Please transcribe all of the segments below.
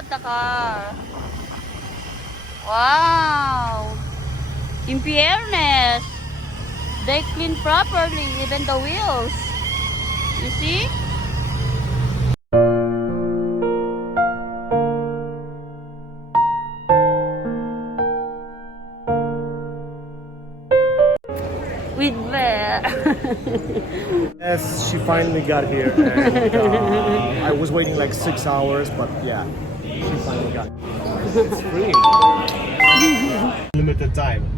at the car. Wow. In fairness, they clean properly, even the wheels. You see? With Bear. Yes, she finally got here, and I was waiting like 6 hours, but yeah, she finally got here. It's free. Limited time.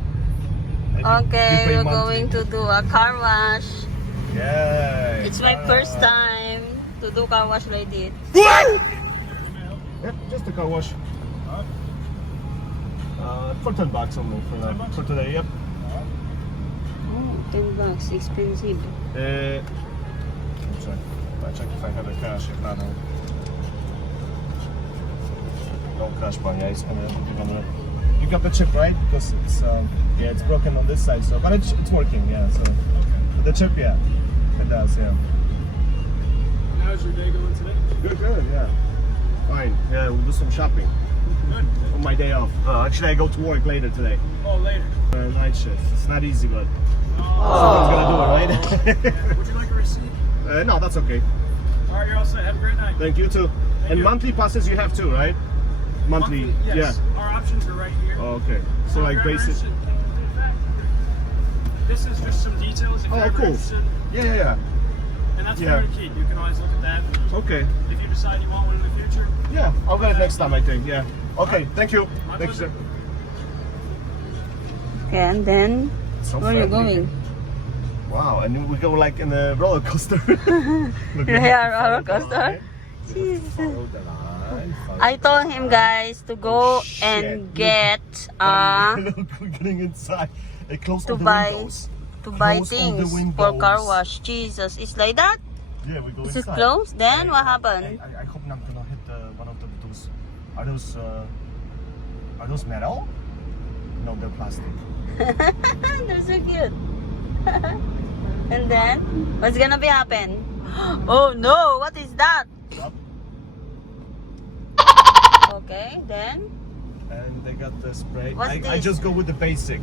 And Okay, pay we're monthly. going to do a car wash. Yeah. It's my first time to do car wash like this. Yep, just a car wash. For $10 only for today. Yep. Oh, $10, expensive. I'm sorry. I check if I have a cash. If not, no cash, but yeah, it's gonna. You got the chip right? Because it's yeah, it's broken on this side. So, but it's working. Yeah. So the chip, yeah, it does. Yeah. How's your day going today? Good. Yeah. Fine. Yeah, we'll do some shopping. Good. On my day off. Actually, I go to work later today. Oh, later. Night shift. It's not easy, but someone's gonna do it, right? Yeah. Would you like a receipt? No, that's okay. All right, you're all set. Have a great night. Thank you too. And you. monthly passes you have too, right? Monthly. Yes. Yeah. Our options are right here. Oh, okay. So like Grab basic. yours and- This is just some details. If you're Oh, ever cool. interested. Yeah. And that's Yeah. for your kid. You can always look at that. Okay. If you decide you want one in the future. Yeah, I'll get it next time, I think. Yeah. Okay. Thank you. My Thank you, sir. pleasure. Okay, and then, So where are you friendly. going? Wow, and then we go like in a roller coaster. Look at Yeah, that. roller coaster. Jeez. Follow the line, follow I the told line. him, guys, to go Shit. and get Look, we're getting inside. They close to all the buy windows. to buy Close all the things for car windows. wash. Jesus, it's like that. Yeah, we go Is it inside. closed? Then what happened? I hope not gonna hit one of those. Are those metal? No, they're plastic. They're so cute. And then, what's gonna be happen? Oh no, what is that? Up. Okay, then And they got the spray. What's I this? just go with the basic.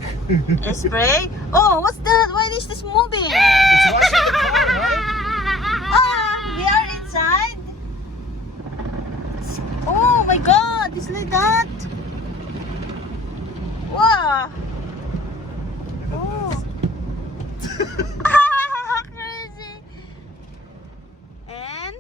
a spray. Oh, what's that? Why is this moving? It's washing the car, right? Ah, we are inside. Oh my God, it's like that. Wow. Oh. Crazy. And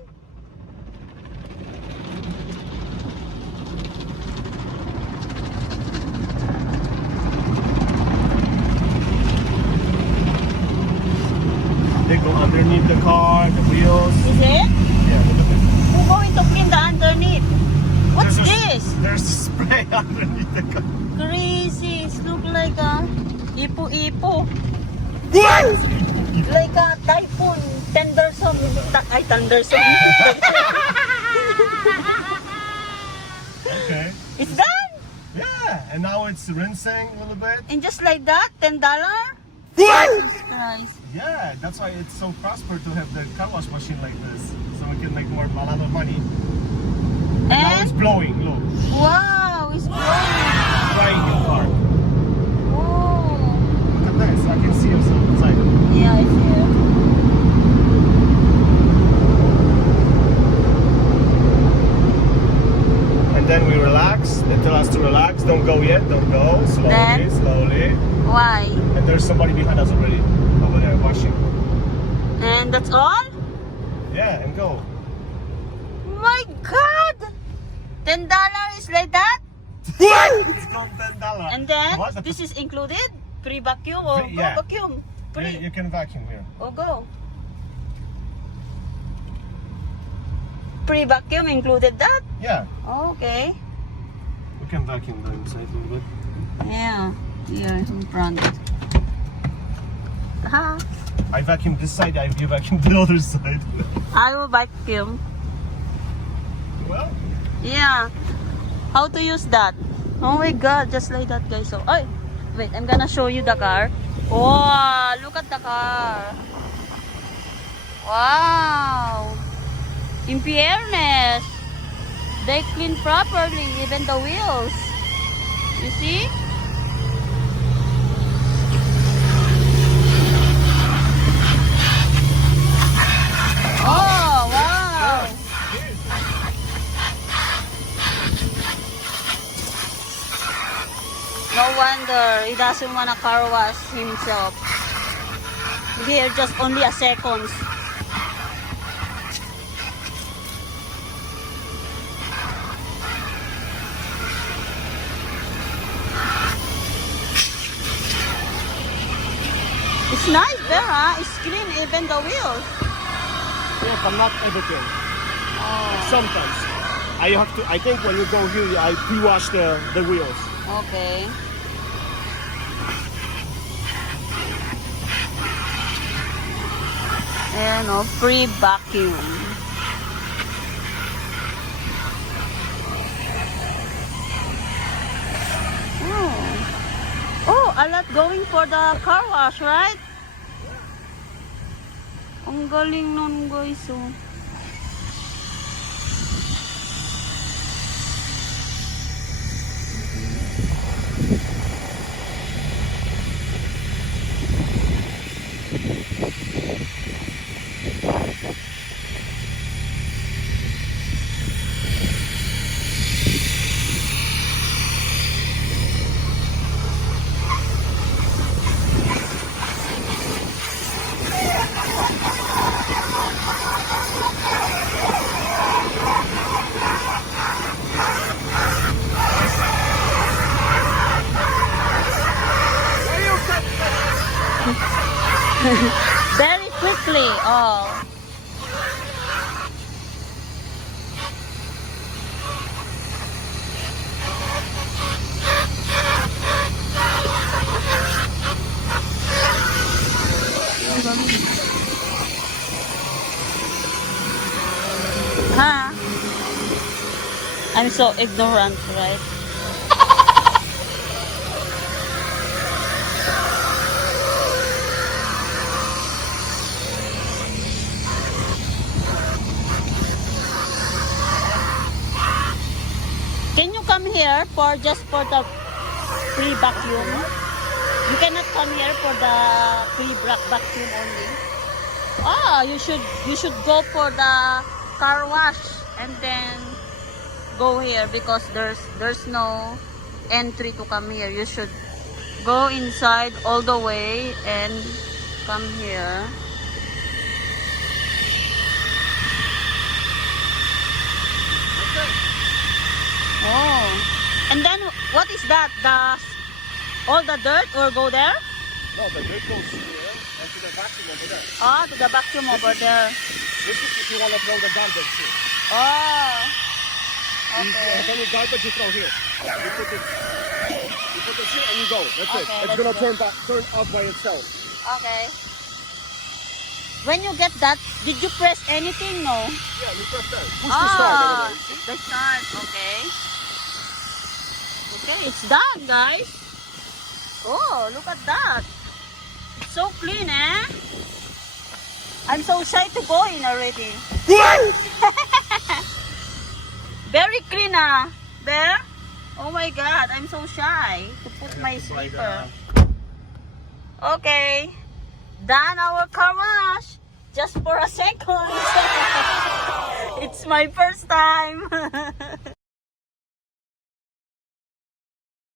They go underneath the car, the wheels. is it? Yeah, look at this. Who's going to clean the underneath? What's There's this? There's spray underneath the car. Crazy. It looks like a ipo-ipo. Like a typhoon. Thunderstorm. Ay, thunderstorm. Okay. It's done. Yeah, and now it's rinsing a little bit. And just like that, $10? Jesus Christ. Yeah, that's why it's so prosper to have the car wash machine like this. So we can make a lot of money. Now it's And blowing, look. wow, it's blowing. Drying the car. Oh, Look at this, I can see yourself inside. yeah, I see it. And then we relax. They tell us to relax. Don't go yet. Don't go. Slowly, Then? slowly. Why? And there's somebody behind us already. Over there washing. And that's all? Yeah, and go. My God! $10 is like that? It's called $10. And then, What's the- this is included? Free vacuum or Free, go yeah. vacuum? You, Free. you can vacuum here. Or go. Free vacuum included that? Yeah, Okay. we can vacuum the inside a little bit. Yeah, here in front. Ha! I vacuum this side, you vacuum the other side. I will vacuum. Well, Yeah. How to use that? Oh my God, just like that, guys. So, ay, wait, I'm gonna show you the car. Wow, look at the car. Wow. In fairness, They clean properly, even the wheels. You see? Oh, wow. No wonder he doesn't want to car wash himself. Here, just only a seconds. It's nice there, huh? It's clean, even the wheels. Yeah, but not everything. Sometimes. I think when you go here, I pre-wash the wheels. Okay. Ayan o, free vacuum. Oh, a lot going for the car wash, right? Ang galing nun, guys, oh. Very quickly, oh. Huh? I'm so ignorant, right? Can you come here for just for the free vacuum? You cannot come here for the free vacuum only. Ah, you should go for the car wash and then go here because there's no entry to come here. You should go inside all the way and come here. Oh, and then what is that? All the dirt or go there? No, the dirt goes here and to the vacuum over there. Ah, to the vacuum over there. This is if you want to throw the garbage here. Oh, okay. Any garbage you throw here. You put it here and you go. That's it. Okay, It's gonna let's turn off by itself. Okay. When you get that, did you press anything? No. Yeah, you press that. Push the start over there. See? The start. Okay. Okay, it's done, guys. Oh, look at that. It's so clean, eh? I'm so shy to go in already. Very clean, ah. There. Oh my God, I'm so shy to put my slipper. Okay. Done our car wash. Just for a second. It's my first time.